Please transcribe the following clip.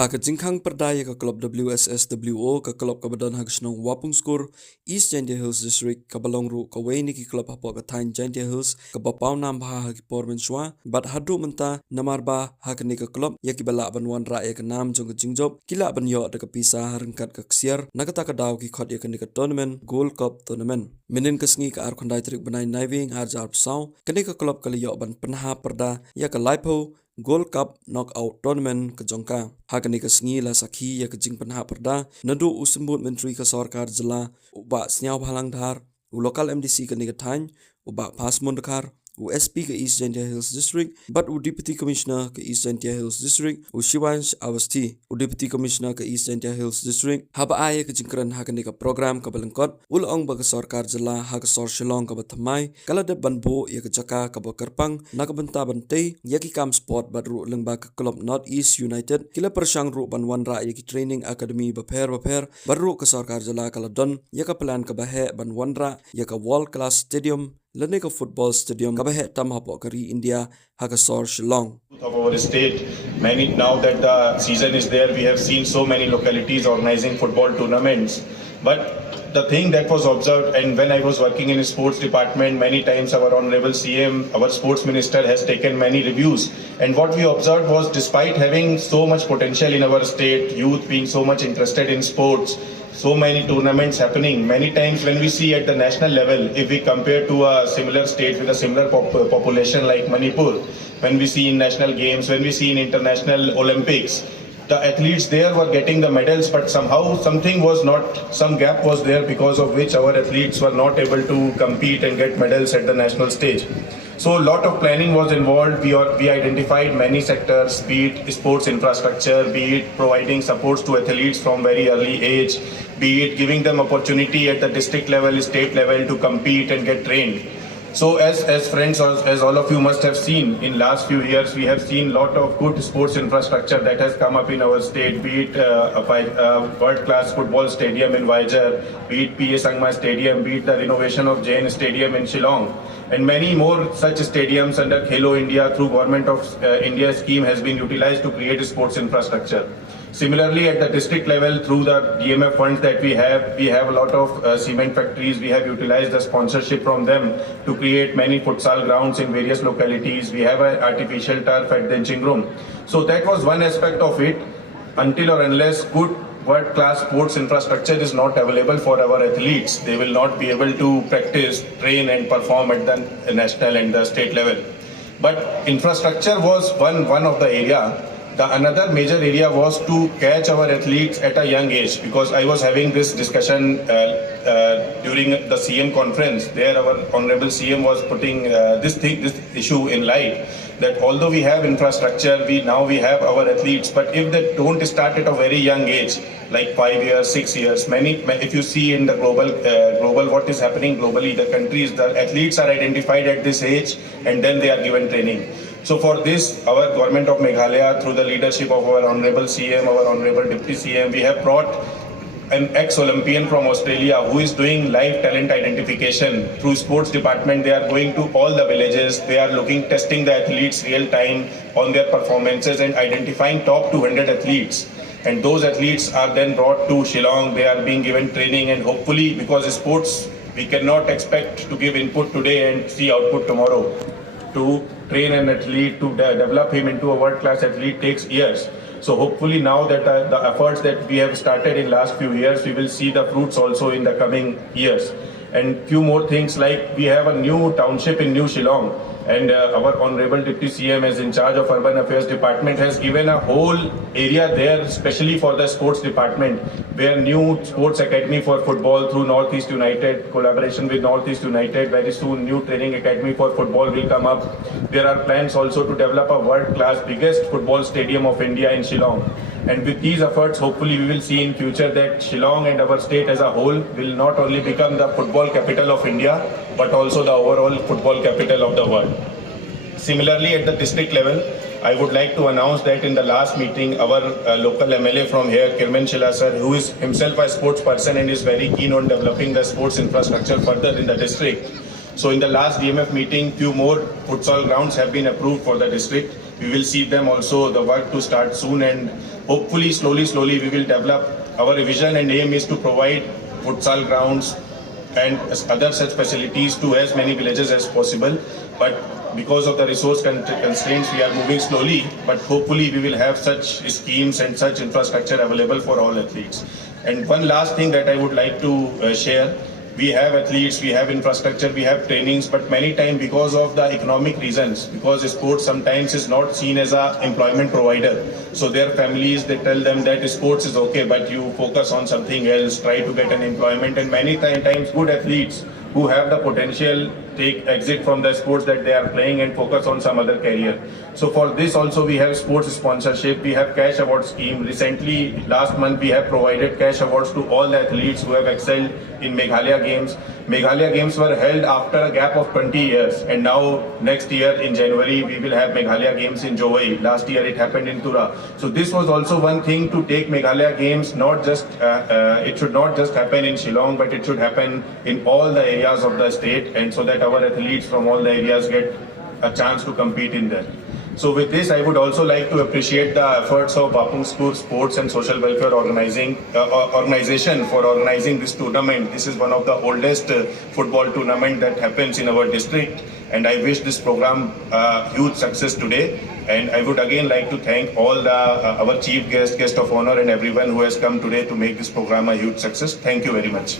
Hak jingkhang perdaya ke klub WSSWO ke klub Kabadan hak Shillong wapung skor East Jaintia Hills District Kabalong ru kawai ni ki klub Hapoh ke Thain Jaintia Hills ke bapau nam pha hak pynsawa bat hadu menta namarba hak ni ke klub ya ki balak ban Wanrah ya ke nam jong ke jingjob kila ban yo de ke pisah rengkat ke ksiar nakata ke daw ki khot ya ke ni ke tournament Gold Cup tournament menen ke sngi ke ar khondai trik benai naiving har jar psau ke ni ke klub ke yo ban penha perda ya ke LiveTV Gold Cup Knockout Tournament ke Jongka. Hakani ke sengi la sakhi ya ke jing penha perda nadu usembut menteri ke Sorkar jela ubak sngewbha lang dhar u lokal MDC ke ni ke Thain ubak pasmun dekar USP ke East Jaintia Hills District but u Deputy Commissioner ke East Jaintia Hills District u Shiwansh Awasti u Deputy Commissioner ke East Jaintia Hills District haba ay ke jingkran hakani ke program ke belengkot ul ong ba ke Sorkar jela ha ke Sor Shillong ke bathamai kala de banbo ya ke jaka ke kerpang na ke benta bente ya ki kam sport bat ru lengba ke klub North East United kila persang ru ban Wanrah ya ki training academy bapher baru ke Sorkar jela kala don ya ke plan ke bahe ban Wanrah ya ke world class stadium Lene ke football stadium kabahe tam Hapoh kari India hakasor Shillong. Of our state, many now that the season is there, we have seen so many localities organizing football tournaments. But the thing that was observed, and when I was working in a sports department, many times our honorable CM, our sports minister has taken many reviews. And what we observed was, despite having so much potential in our state, youth being so much interested in sports, so many tournaments happening, many times when we see at the national level, if we compare to a similar state with a similar population like Manipur, when we see in national games, when we see in international Olympics, the athletes there were getting the medals, but somehow some gap was there because of which our athletes were not able to compete and get medals at the national stage. So a lot of planning was involved. We identified many sectors, be it sports infrastructure, be it providing supports to athletes from very early age, be it giving them opportunity at the district level, state level to compete and get trained. So as friends, as all of you must have seen, in last few years, we have seen lot of good sports infrastructure that has come up in our state, be it a world-class football stadium in Ejhd, be it PA Sangma Stadium, be it the renovation of Jain Stadium in Shillong, and many more such stadiums under Khelo India through Government of India scheme has been utilized to create sports infrastructure. Similarly, at the district level, through the DMF funds that we have a lot of cement factories. We have utilized the sponsorship from them to create many futsal grounds in various localities. We have an artificial turf at the engine room. So that was one aspect of it. Until or unless good world-class sports infrastructure is not available for our athletes, they will not be able to practice, train and perform at the national and the state level. But infrastructure was one of the area. The another major area was to catch our athletes at a young age, because I was having this discussion during the CM conference. There our honorable CM was putting this issue in light, that although we have infrastructure, we have our athletes, but if they don't start at a very young age, like 5 years, 6 years, if you see in the global what is happening globally, the countries, the athletes are identified at this age and then they are given training. So for this, our government of Meghalaya, through the leadership of our honorable CM, our honorable deputy CM, we have brought an ex-Olympian from Australia who is doing live talent identification through sports department. They are going to all the villages. They are testing the athletes real time on their performances and identifying top 200 athletes. And those athletes are then brought to Shillong. They are being given training, and hopefully, because sports, we cannot expect to give input today and see output tomorrow. To train an athlete, to develop him into a world-class athlete takes years. So hopefully now that the efforts that we have started in last few years, we will see the fruits also in the coming years. And few more things, like we have a new township in New Shillong, and our honorable deputy CM, as in charge of urban affairs department, has given a whole area there especially for the sports department, where new sports academy for football through Northeast United, collaboration with Northeast United. Very soon new training academy for football will come up. There are plans also to develop a world-class biggest football stadium of India in Shillong. And with these efforts, hopefully we will see in future that Shillong and our state as a whole will not only become the football capital of India, but also the overall football capital of the world. Similarly, at the district level, I would like to announce that in the last meeting, our local MLA from here, Kirman sir, who is himself a sports person and is very keen on developing the sports infrastructure further in the district. So in the last DMF meeting, few more futsal grounds have been approved for the district. We will see them also the work to start soon, and hopefully slowly we will develop. Our vision and aim is to provide futsal grounds and other such facilities to as many villages as possible. But because of the resource constraints, we are moving slowly. But hopefully we will have such schemes and such infrastructure available for all athletes. And one last thing that I would like to share. We have athletes, we have infrastructure, we have trainings, but many times because of the economic reasons, because sports sometimes is not seen as a employment provider. So their families, they tell them that sports is okay, but you focus on something else, try to get an employment. And many times good athletes who have the potential take exit from the sports that they are playing and focus on some other career. So for this also we have sports sponsorship, we have cash award scheme. Recently, last month, we have provided cash awards to all the athletes who have excelled in Meghalaya Games. Meghalaya Games were held after a gap of 20 years, and now next year in January we will have Meghalaya Games in Jowai. Last year it happened in Tura. So this was also one thing to take Meghalaya Games, not just it should not just happen in Shillong, but it should happen in all the areas of the state, and so that our athletes from all the areas get a chance to compete in there. So with this, I would also like to appreciate the efforts of Wappung School Sports and Social Welfare Organization for organizing this tournament. This is one of the oldest football tournament that happens in our district, and I wish this program huge success today. And I would again like to thank all our chief guest of honor, and everyone who has come today to make this program a huge success. Thank you very much.